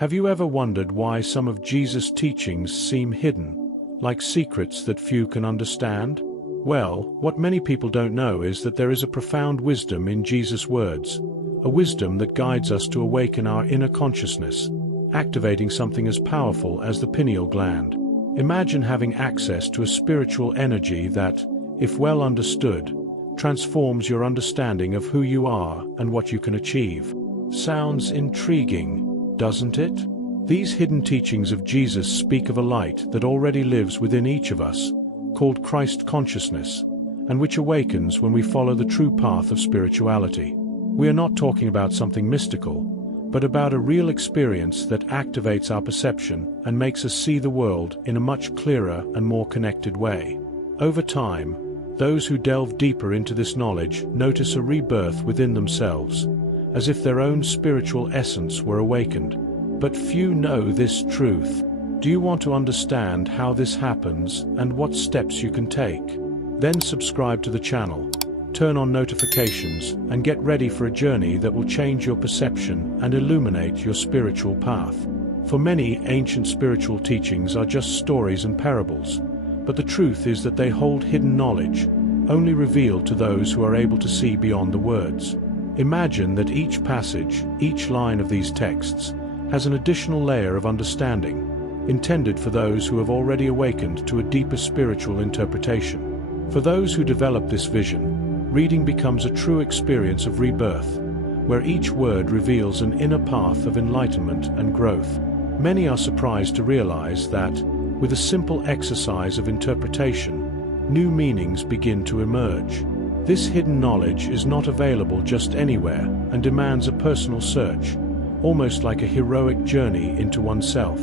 Have you ever wondered why some of Jesus' teachings seem hidden, like secrets that few can understand? Well, what many people don't know is that there is a profound wisdom in Jesus' words, a wisdom that guides us to awaken our inner consciousness, activating something as powerful as the pineal gland. Imagine having access to a spiritual energy that, if well understood, transforms your understanding of who you are and what you can achieve. Sounds intriguing, doesn't it? These hidden teachings of Jesus speak of a light that already lives within each of us, called Christ consciousness, and which awakens when we follow the true path of spirituality. We are not talking about something mystical, but about a real experience that activates our perception and makes us see the world in a much clearer and more connected way. Over time, those who delve deeper into this knowledge notice a rebirth within themselves, as if their own spiritual essence were awakened. But few know this truth. Do you want to understand how this happens and what steps you can take? Then subscribe to the channel, turn on notifications, and get ready for a journey that will change your perception and illuminate your spiritual path. For many, ancient spiritual teachings are just stories and parables, but the truth is that they hold hidden knowledge, only revealed to those who are able to see beyond the words. Imagine that each passage, each line of these texts, has an additional layer of understanding, intended for those who have already awakened to a deeper spiritual interpretation. For those who develop this vision, reading becomes a true experience of rebirth, where each word reveals an inner path of enlightenment and growth. Many are surprised to realize that, with a simple exercise of interpretation, new meanings begin to emerge. This hidden knowledge is not available just anywhere and demands a personal search, almost like a heroic journey into oneself.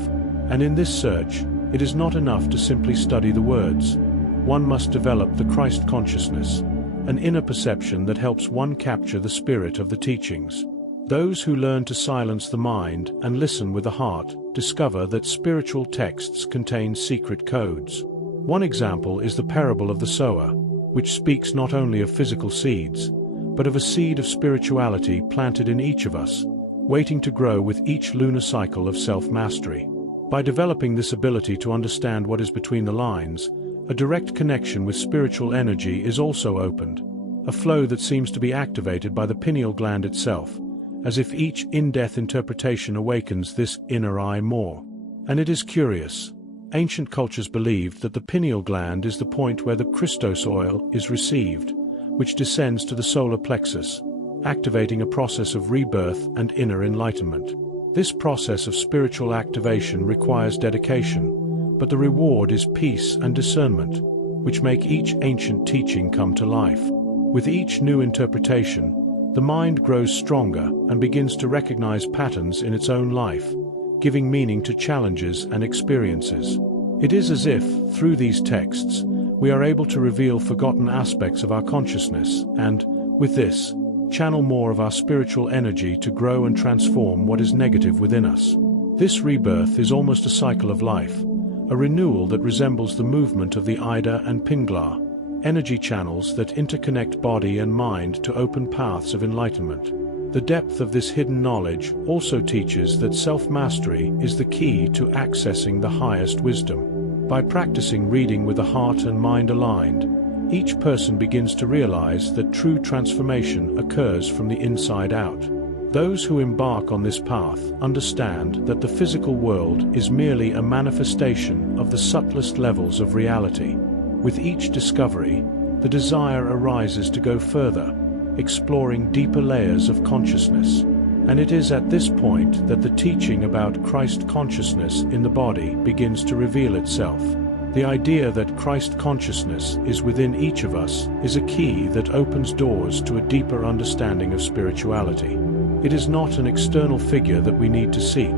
And in this search, it is not enough to simply study the words. One must develop the Christ consciousness, an inner perception that helps one capture the spirit of the teachings. Those who learn to silence the mind and listen with the heart discover that spiritual texts contain secret codes. One example is the parable of the sower, which speaks not only of physical seeds, but of a seed of spirituality planted in each of us, waiting to grow with each lunar cycle of self-mastery. By developing this ability to understand what is between the lines, a direct connection with spiritual energy is also opened, a flow that seems to be activated by the pineal gland itself, as if each in-depth interpretation awakens this inner eye more. And it is curious. Ancient cultures believed that the pineal gland is the point where the Christos oil is received, which descends to the solar plexus, activating a process of rebirth and inner enlightenment. This process of spiritual activation requires dedication, but the reward is peace and discernment, which make each ancient teaching come to life. With each new interpretation, the mind grows stronger and begins to recognize patterns in its own life, giving meaning to challenges and experiences. It is as if, through these texts, we are able to reveal forgotten aspects of our consciousness and, with this, channel more of our spiritual energy to grow and transform what is negative within us. This rebirth is almost a cycle of life, a renewal that resembles the movement of the Ida and Pingala, energy channels that interconnect body and mind to open paths of enlightenment. The depth of this hidden knowledge also teaches that self-mastery is the key to accessing the highest wisdom. By practicing reading with the heart and mind aligned, each person begins to realize that true transformation occurs from the inside out. Those who embark on this path understand that the physical world is merely a manifestation of the subtlest levels of reality. With each discovery, the desire arises to go further, exploring deeper layers of consciousness. And it is at this point that the teaching about Christ consciousness in the body begins to reveal itself. The idea that Christ consciousness is within each of us is a key that opens doors to a deeper understanding of spirituality. It is not an external figure that we need to seek,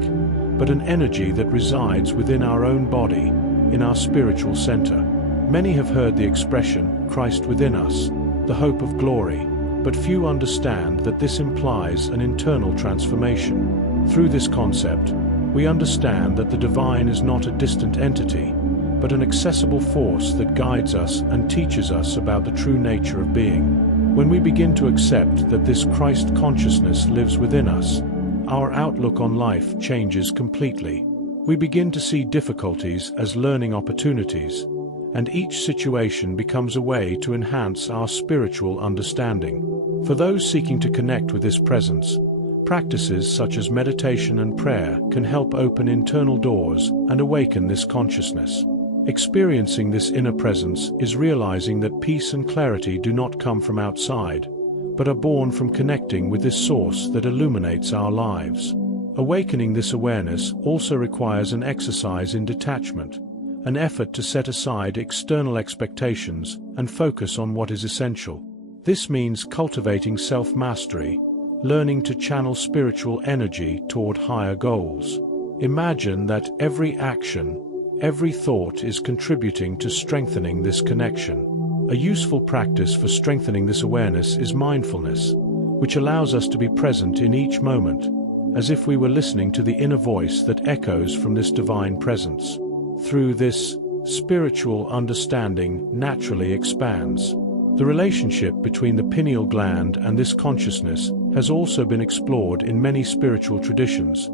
but an energy that resides within our own body, in our spiritual center. Many have heard the expression, Christ within us, the hope of glory, but few understand that this implies an internal transformation. Through this concept, we understand that the divine is not a distant entity, but an accessible force that guides us and teaches us about the true nature of being. When we begin to accept that this Christ consciousness lives within us, our outlook on life changes completely. We begin to see difficulties as learning opportunities, and each situation becomes a way to enhance our spiritual understanding. For those seeking to connect with this presence, practices such as meditation and prayer can help open internal doors and awaken this consciousness. Experiencing this inner presence is realizing that peace and clarity do not come from outside, but are born from connecting with this source that illuminates our lives. Awakening this awareness also requires an exercise in detachment, an effort to set aside external expectations and focus on what is essential. This means cultivating self-mastery, learning to channel spiritual energy toward higher goals. Imagine that every action, every thought is contributing to strengthening this connection. A useful practice for strengthening this awareness is mindfulness, which allows us to be present in each moment, as if we were listening to the inner voice that echoes from this divine presence. Through this, spiritual understanding naturally expands. The relationship between the pineal gland and this consciousness has also been explored in many spiritual traditions,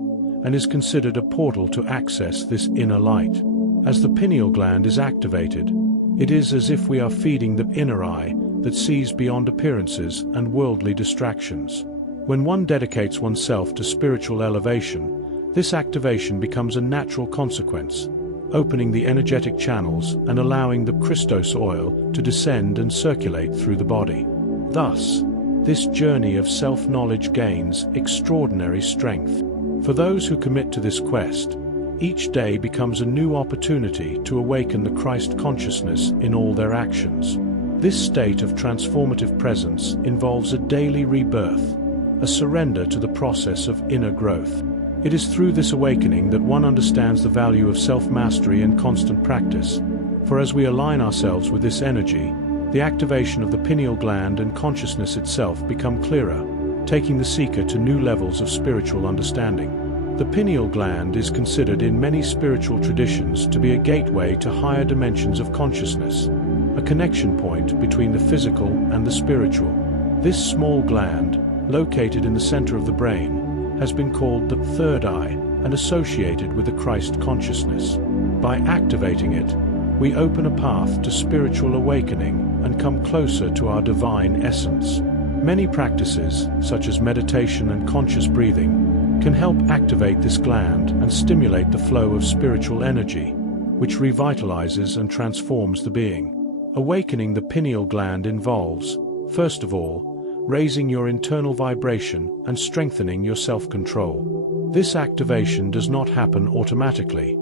and is considered a portal to access this inner light. As the pineal gland is activated, it is as if we are feeding the inner eye that sees beyond appearances and worldly distractions. When one dedicates oneself to spiritual elevation, this activation becomes a natural consequence, opening the energetic channels and allowing the Christos oil to descend and circulate through the body. Thus, this journey of self-knowledge gains extraordinary strength. For those who commit to this quest, each day becomes a new opportunity to awaken the Christ consciousness in all their actions. This state of transformative presence involves a daily rebirth, a surrender to the process of inner growth. It is through this awakening that one understands the value of self-mastery and constant practice, for as we align ourselves with this energy, the activation of the pineal gland and consciousness itself become clearer, taking the seeker to new levels of spiritual understanding. The pineal gland is considered in many spiritual traditions to be a gateway to higher dimensions of consciousness, a connection point between the physical and the spiritual. This small gland, located in the center of the brain, has been called the third eye and associated with the Christ consciousness. By activating it, we open a path to spiritual awakening and come closer to our divine essence. Many practices, such as meditation and conscious breathing, can help activate this gland and stimulate the flow of spiritual energy, which revitalizes and transforms the being. Awakening the pineal gland involves, first of all, raising your internal vibration and strengthening your self-control. This activation does not happen automatically.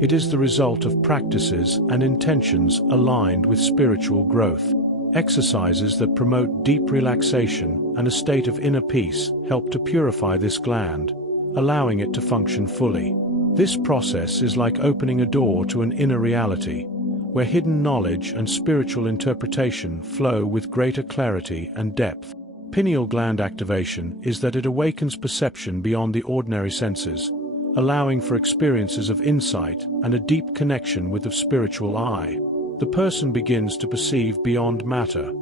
It is the result of practices and intentions aligned with spiritual growth. Exercises that promote deep relaxation and a state of inner peace help to purify this gland, allowing it to function fully. This process is like opening a door to an inner reality, where hidden knowledge and spiritual interpretation flow with greater clarity and depth. Pineal gland activation is that it awakens perception beyond the ordinary senses, allowing for experiences of insight and a deep connection with the spiritual eye. The person begins to perceive beyond matter,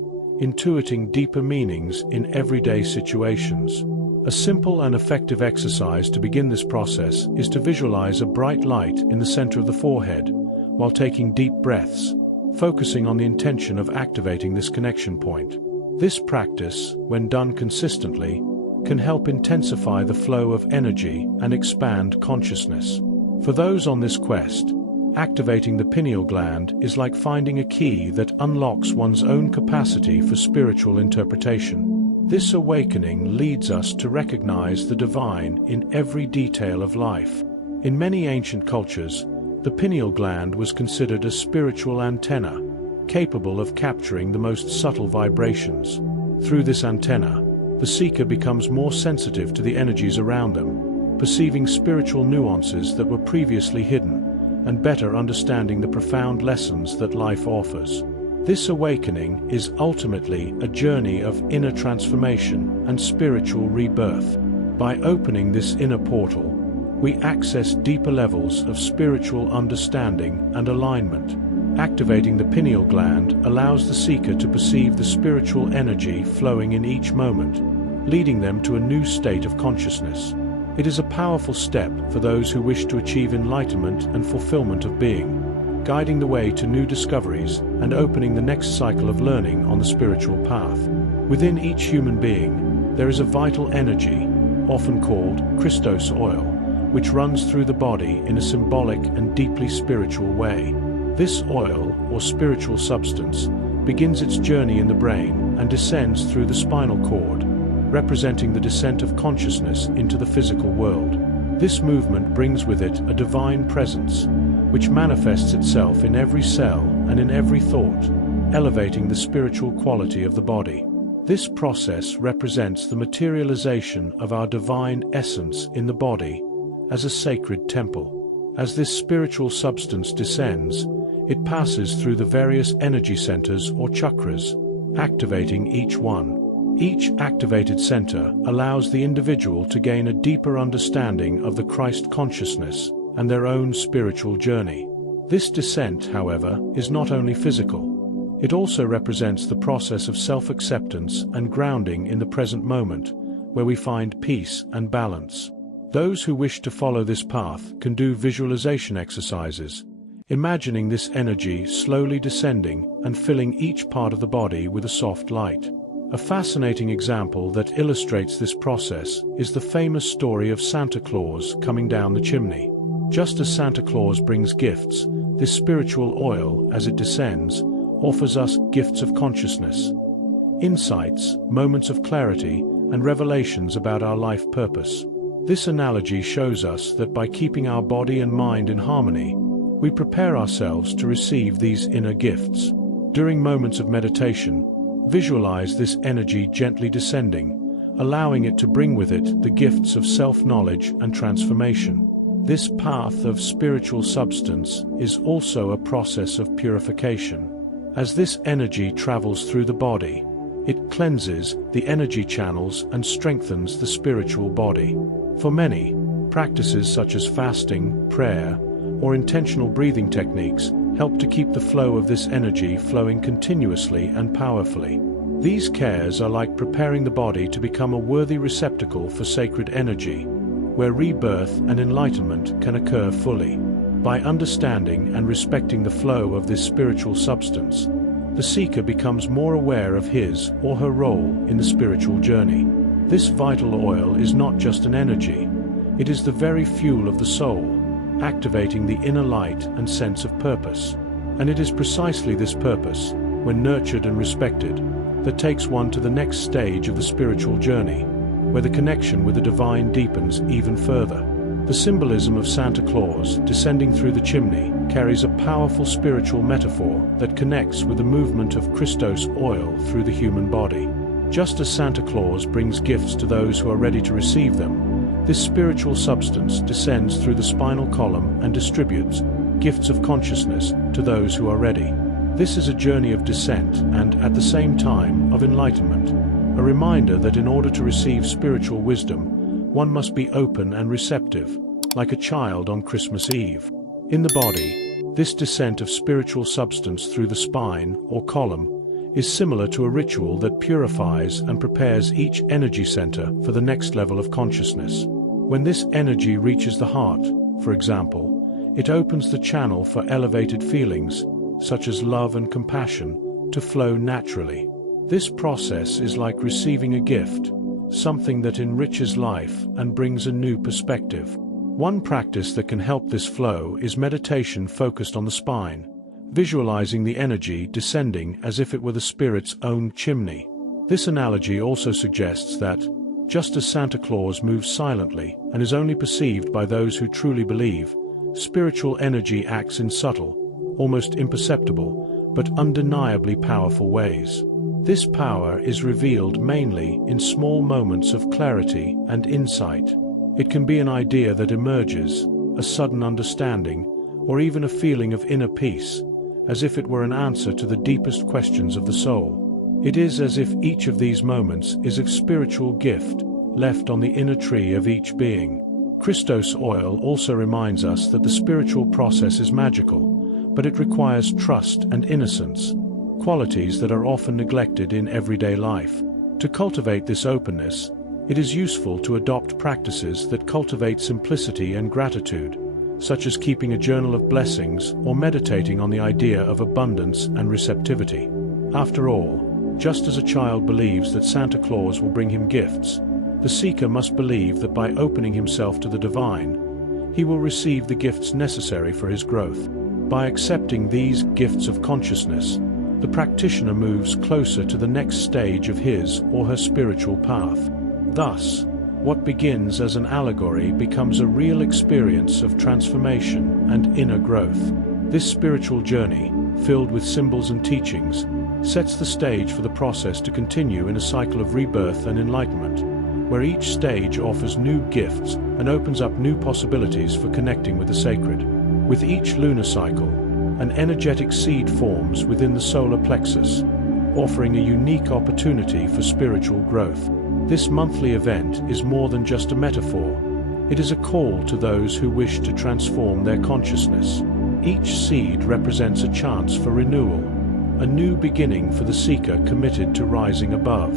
intuiting deeper meanings in everyday situations. A simple and effective exercise to begin this process is to visualize a bright light in the center of the forehead while taking deep breaths, focusing on the intention of activating this connection point. This practice, when done consistently, can help intensify the flow of energy and expand consciousness. For those on this quest, activating the pineal gland is like finding a key that unlocks one's own capacity for spiritual interpretation. This awakening leads us to recognize the divine in every detail of life. In many ancient cultures, the pineal gland was considered a spiritual antenna, capable of capturing the most subtle vibrations. Through this antenna, the seeker becomes more sensitive to the energies around them, perceiving spiritual nuances that were previously hidden, and better understanding the profound lessons that life offers. This awakening is ultimately a journey of inner transformation and spiritual rebirth. By opening this inner portal, we access deeper levels of spiritual understanding and alignment. Activating the pineal gland allows the seeker to perceive the spiritual energy flowing in each moment, leading them to a new state of consciousness. It is a powerful step for those who wish to achieve enlightenment and fulfillment of being, guiding the way to new discoveries and opening the next cycle of learning on the spiritual path. Within each human being, there is a vital energy, often called Christos oil, which runs through the body in a symbolic and deeply spiritual way. This oil, or spiritual substance, begins its journey in the brain and descends through the spinal cord, representing the descent of consciousness into the physical world. This movement brings with it a divine presence, which manifests itself in every cell and in every thought, elevating the spiritual quality of the body. This process represents the materialization of our divine essence in the body as a sacred temple. As this spiritual substance descends, it passes through the various energy centers or chakras, activating each one. Each activated center allows the individual to gain a deeper understanding of the Christ consciousness and their own spiritual journey. This descent, however, is not only physical. It also represents the process of self-acceptance and grounding in the present moment, where we find peace and balance. Those who wish to follow this path can do visualization exercises, imagining this energy slowly descending and filling each part of the body with a soft light. A fascinating example that illustrates this process is the famous story of Santa Claus coming down the chimney. Just as Santa Claus brings gifts, this spiritual oil, as it descends, offers us gifts of consciousness, insights, moments of clarity, and revelations about our life purpose. This analogy shows us that by keeping our body and mind in harmony, we prepare ourselves to receive these inner gifts. During moments of meditation, visualize this energy gently descending, allowing it to bring with it the gifts of self-knowledge and transformation. This path of spiritual substance is also a process of purification. As this energy travels through the body, it cleanses the energy channels and strengthens the spiritual body. For many, practices such as fasting, prayer, or intentional breathing techniques help to keep the flow of this energy flowing continuously and powerfully. These cares are like preparing the body to become a worthy receptacle for sacred energy, where rebirth and enlightenment can occur fully. By understanding and respecting the flow of this spiritual substance, the seeker becomes more aware of his or her role in the spiritual journey. This vital oil is not just an energy, it is the very fuel of the soul, activating the inner light and sense of purpose. And it is precisely this purpose, when nurtured and respected, that takes one to the next stage of the spiritual journey, where the connection with the divine deepens even further. The symbolism of Santa Claus descending through the chimney carries a powerful spiritual metaphor that connects with the movement of Christos oil through the human body. Just as Santa Claus brings gifts to those who are ready to receive them, this spiritual substance descends through the spinal column and distributes gifts of consciousness to those who are ready. This is a journey of descent and, at the same time, of enlightenment, a reminder that in order to receive spiritual wisdom, one must be open and receptive, like a child on Christmas Eve. In the body, this descent of spiritual substance through the spine, or column, is similar to a ritual that purifies and prepares each energy center for the next level of consciousness. When this energy reaches the heart, for example, it opens the channel for elevated feelings, such as love and compassion, to flow naturally. This process is like receiving a gift, something that enriches life and brings a new perspective. One practice that can help this flow is meditation focused on the spine, visualizing the energy descending as if it were the spirit's own chimney. This analogy also suggests that, just as Santa Claus moves silently and is only perceived by those who truly believe, spiritual energy acts in subtle, almost imperceptible, but undeniably powerful ways. This power is revealed mainly in small moments of clarity and insight. It can be an idea that emerges, a sudden understanding, or even a feeling of inner peace, as if it were an answer to the deepest questions of the soul. It is as if each of these moments is a spiritual gift left on the inner tree of each being. Christos oil also reminds us that the spiritual process is magical, but it requires trust and innocence, qualities that are often neglected in everyday life. To cultivate this openness, It is useful to adopt practices that cultivate simplicity and gratitude, such as keeping a journal of blessings or meditating on the idea of abundance and receptivity. After all, just as a child believes that Santa Claus will bring him gifts, the seeker must believe that by opening himself to the divine, he will receive the gifts necessary for his growth. By accepting these gifts of consciousness, the practitioner moves closer to the next stage of his or her spiritual path. Thus, what begins as an allegory becomes a real experience of transformation and inner growth. This spiritual journey, filled with symbols and teachings, sets the stage for the process to continue in a cycle of rebirth and enlightenment, where each stage offers new gifts and opens up new possibilities for connecting with the sacred. With each lunar cycle, an energetic seed forms within the solar plexus, offering a unique opportunity for spiritual growth. This monthly event is more than just a metaphor. It is a call to those who wish to transform their consciousness. Each seed represents a chance for renewal, a new beginning for the seeker committed to rising above.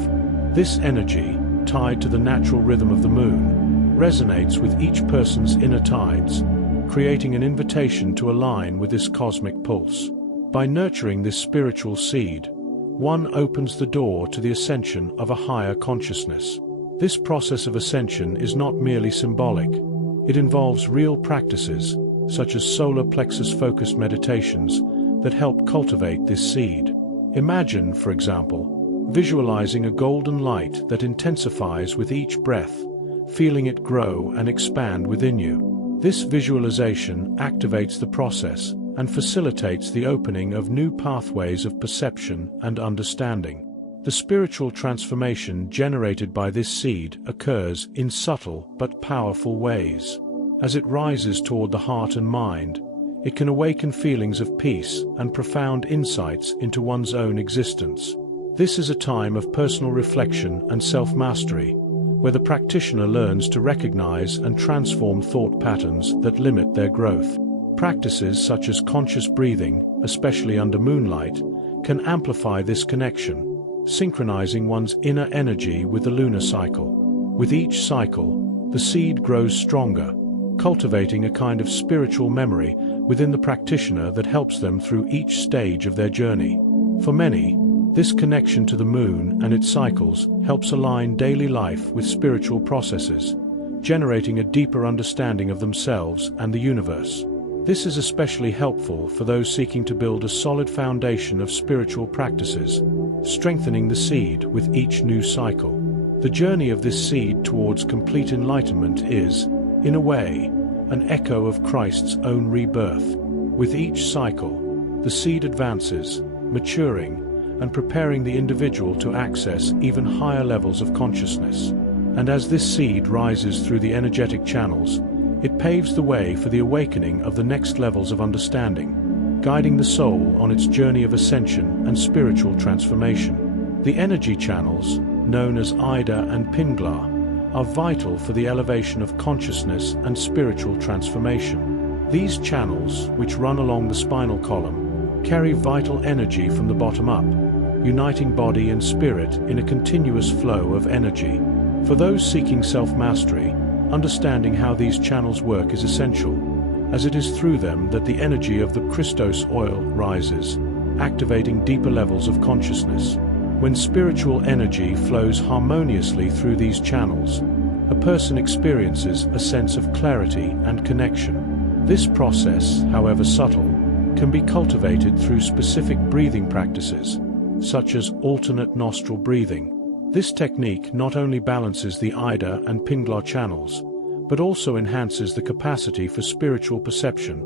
This energy, tied to the natural rhythm of the moon, resonates with each person's inner tides, creating an invitation to align with this cosmic pulse. By nurturing this spiritual seed, one opens the door to the ascension of a higher consciousness. This process of ascension is not merely symbolic. It involves real practices, such as solar plexus-focused meditations, that help cultivate this seed. Imagine, for example, visualizing a golden light that intensifies with each breath, feeling it grow and expand within you. This visualization activates the process and facilitates the opening of new pathways of perception and understanding. The spiritual transformation generated by this seed occurs in subtle but powerful ways. As it rises toward the heart and mind, it can awaken feelings of peace and profound insights into one's own existence. This is a time of personal reflection and self-mastery, where the practitioner learns to recognize and transform thought patterns that limit their growth. Practices such as conscious breathing, especially under moonlight, can amplify this connection, synchronizing one's inner energy with the lunar cycle. With each cycle, the seed grows stronger, cultivating a kind of spiritual memory within the practitioner that helps them through each stage of their journey. For many, this connection to the moon and its cycles helps align daily life with spiritual processes, generating a deeper understanding of themselves and the universe. This is especially helpful for those seeking to build a solid foundation of spiritual practices, strengthening the seed with each new cycle. The journey of this seed towards complete enlightenment is, in a way, an echo of Christ's own rebirth. With each cycle, the seed advances, maturing, and preparing the individual to access even higher levels of consciousness. And as this seed rises through the energetic channels, it paves the way for the awakening of the next levels of understanding, guiding the soul on its journey of ascension and spiritual transformation. The energy channels, known as Ida and Pingla, are vital for the elevation of consciousness and spiritual transformation. These channels, which run along the spinal column, carry vital energy from the bottom up, uniting body and spirit in a continuous flow of energy. For those seeking self-mastery, understanding how these channels work is essential, as it is through them that the energy of the Christos oil rises, activating deeper levels of consciousness. When spiritual energy flows harmoniously through these channels, a person experiences a sense of clarity and connection. This process, however subtle, can be cultivated through specific breathing practices, such as alternate nostril breathing. This technique not only balances the Ida and Pingla channels, but also enhances the capacity for spiritual perception,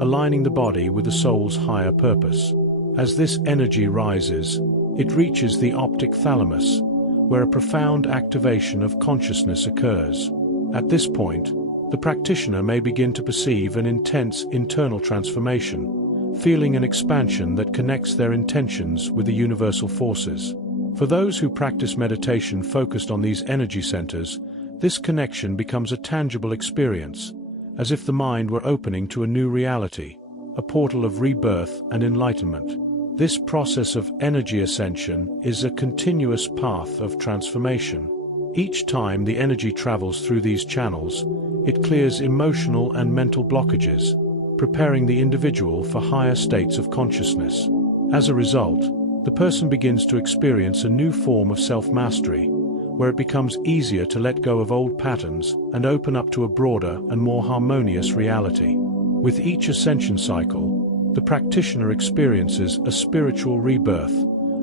aligning the body with the soul's higher purpose. As this energy rises, it reaches the optic thalamus, where a profound activation of consciousness occurs. At this point, the practitioner may begin to perceive an intense internal transformation, feeling an expansion that connects their intentions with the universal forces. For those who practice meditation focused on these energy centers, this connection becomes a tangible experience, as if the mind were opening to a new reality, a portal of rebirth and enlightenment. This process of energy ascension is a continuous path of transformation. Each time the energy travels through these channels, it clears emotional and mental blockages, preparing the individual for higher states of consciousness. As a result, the person begins to experience a new form of self-mastery, where it becomes easier to let go of old patterns and open up to a broader and more harmonious reality. With each ascension cycle, the practitioner experiences a spiritual rebirth,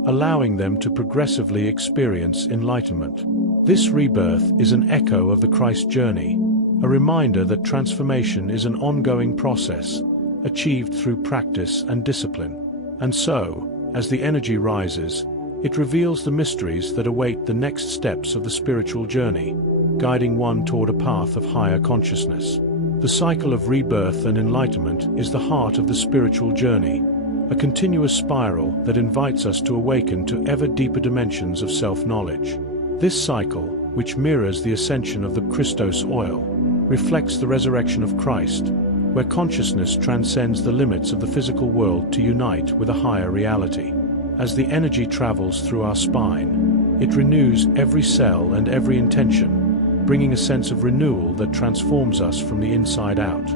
allowing them to progressively experience enlightenment. This rebirth is an echo of the Christ journey, a reminder that transformation is an ongoing process, achieved through practice and discipline. And so, as the energy rises, it reveals the mysteries that await the next steps of the spiritual journey, guiding one toward a path of higher consciousness. The cycle of rebirth and enlightenment is the heart of the spiritual journey, a continuous spiral that invites us to awaken to ever deeper dimensions of self-knowledge. This cycle, which mirrors the ascension of the Christos oil, reflects the resurrection of Christ, where consciousness transcends the limits of the physical world to unite with a higher reality. As the energy travels through our spine, it renews every cell and every intention, bringing a sense of renewal that transforms us from the inside out.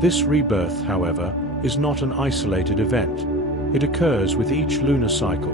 This rebirth, however, is not an isolated event. It occurs with each lunar cycle,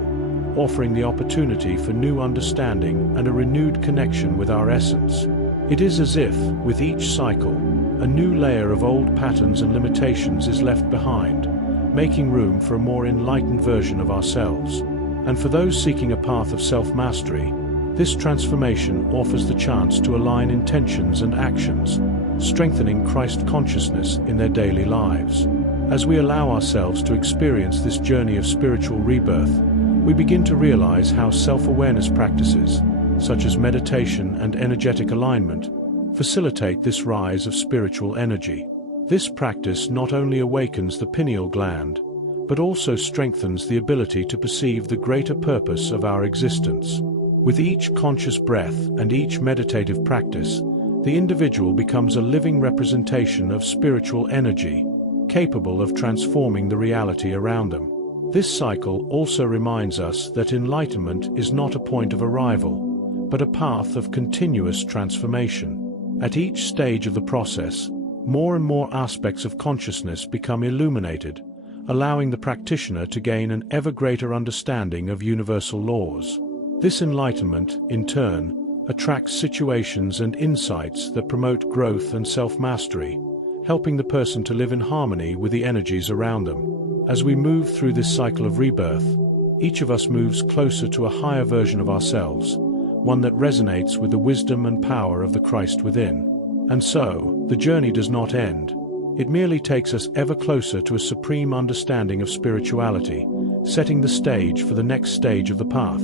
offering the opportunity for new understanding and a renewed connection with our essence. It is as if, with each cycle, a new layer of old patterns and limitations is left behind, making room for a more enlightened version of ourselves. And for those seeking a path of self-mastery, this transformation offers the chance to align intentions and actions, strengthening Christ consciousness in their daily lives. As we allow ourselves to experience this journey of spiritual rebirth, we begin to realize how self-awareness practices, such as meditation and energetic alignment, facilitate this rise of spiritual energy. This practice not only awakens the pineal gland, but also strengthens the ability to perceive the greater purpose of our existence. With each conscious breath and each meditative practice, the individual becomes a living representation of spiritual energy, capable of transforming the reality around them. This cycle also reminds us that enlightenment is not a point of arrival, but a path of continuous transformation. At each stage of the process, more and more aspects of consciousness become illuminated, allowing the practitioner to gain an ever greater understanding of universal laws. This enlightenment, in turn, attracts situations and insights that promote growth and self-mastery, helping the person to live in harmony with the energies around them. As we move through this cycle of rebirth, each of us moves closer to a higher version of ourselves, one that resonates with the wisdom and power of the Christ within. And so, the journey does not end. It merely takes us ever closer to a supreme understanding of spirituality, setting the stage for the next stage of the path,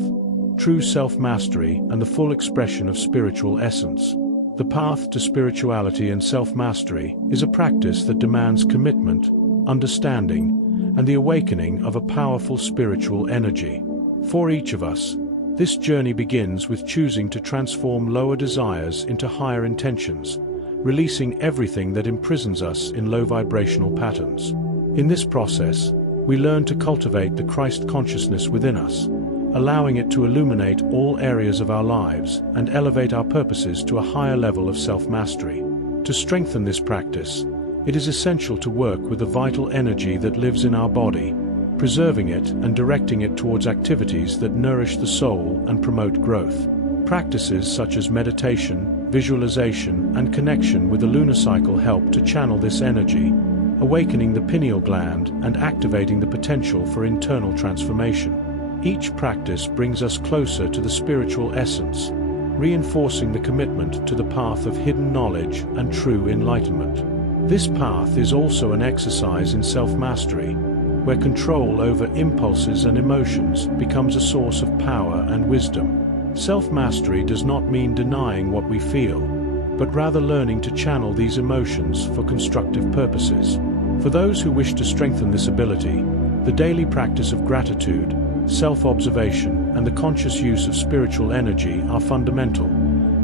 true self-mastery and the full expression of spiritual essence. The path to spirituality and self-mastery is a practice that demands commitment, understanding, and the awakening of a powerful spiritual energy. For each of us, this journey begins with choosing to transform lower desires into higher intentions, releasing everything that imprisons us in low vibrational patterns. In this process, we learn to cultivate the Christ consciousness within us, allowing it to illuminate all areas of our lives and elevate our purposes to a higher level of self-mastery. To strengthen this practice, it is essential to work with the vital energy that lives in our body, preserving it and directing it towards activities that nourish the soul and promote growth. Practices such as meditation, visualization, and connection with the lunar cycle help to channel this energy, awakening the pineal gland and activating the potential for internal transformation. Each practice brings us closer to the spiritual essence, reinforcing the commitment to the path of hidden knowledge and true enlightenment. This path is also an exercise in self-mastery, where control over impulses and emotions becomes a source of power and wisdom. Self-mastery does not mean denying what we feel, but rather learning to channel these emotions for constructive purposes. For those who wish to strengthen this ability, the daily practice of gratitude, self-observation, and the conscious use of spiritual energy are fundamental,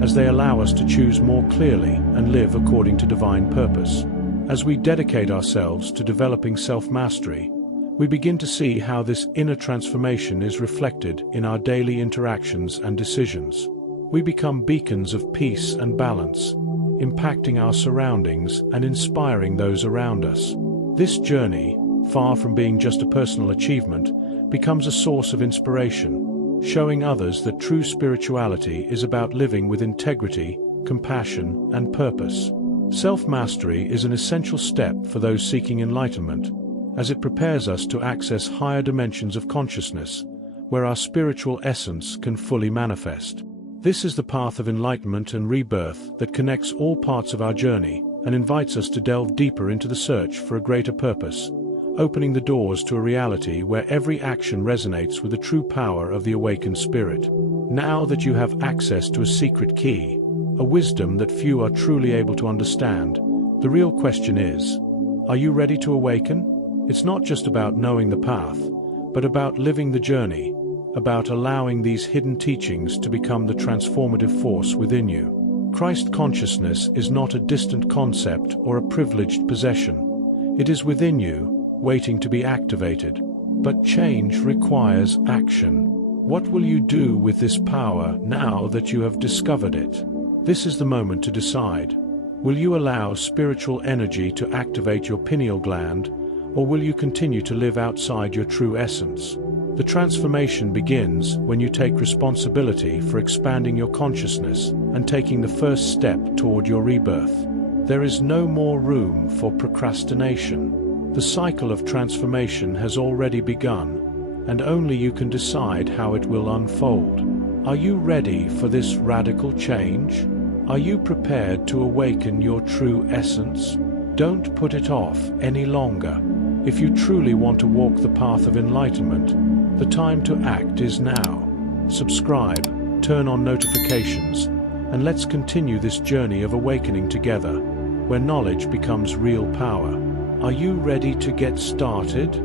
as they allow us to choose more clearly and live according to divine purpose. As we dedicate ourselves to developing self-mastery, we begin to see how this inner transformation is reflected in our daily interactions and decisions. We become beacons of peace and balance, impacting our surroundings and inspiring those around us. This journey, far from being just a personal achievement, becomes a source of inspiration, showing others that true spirituality is about living with integrity, compassion, and purpose. Self-mastery is an essential step for those seeking enlightenment, as it prepares us to access higher dimensions of consciousness, where our spiritual essence can fully manifest. This is the path of enlightenment and rebirth that connects all parts of our journey and invites us to delve deeper into the search for a greater purpose, opening the doors to a reality where every action resonates with the true power of the awakened spirit. Now that you have access to a secret key, a wisdom that few are truly able to understand, the real question is, are you ready to awaken? It's not just about knowing the path, but about living the journey, about allowing these hidden teachings to become the transformative force within you. Christ consciousness is not a distant concept or a privileged possession. It is within you, waiting to be activated. But change requires action. What will you do with this power now that you have discovered it? This is the moment to decide. Will you allow spiritual energy to activate your pineal gland, or will you continue to live outside your true essence? The transformation begins when you take responsibility for expanding your consciousness and taking the first step toward your rebirth. There is no more room for procrastination. The cycle of transformation has already begun, and only you can decide how it will unfold. Are you ready for this radical change? Are you prepared to awaken your true essence? Don't put it off any longer. If you truly want to walk the path of enlightenment, the time to act is now. Subscribe, turn on notifications, and let's continue this journey of awakening together, where knowledge becomes real power. Are you ready to get started?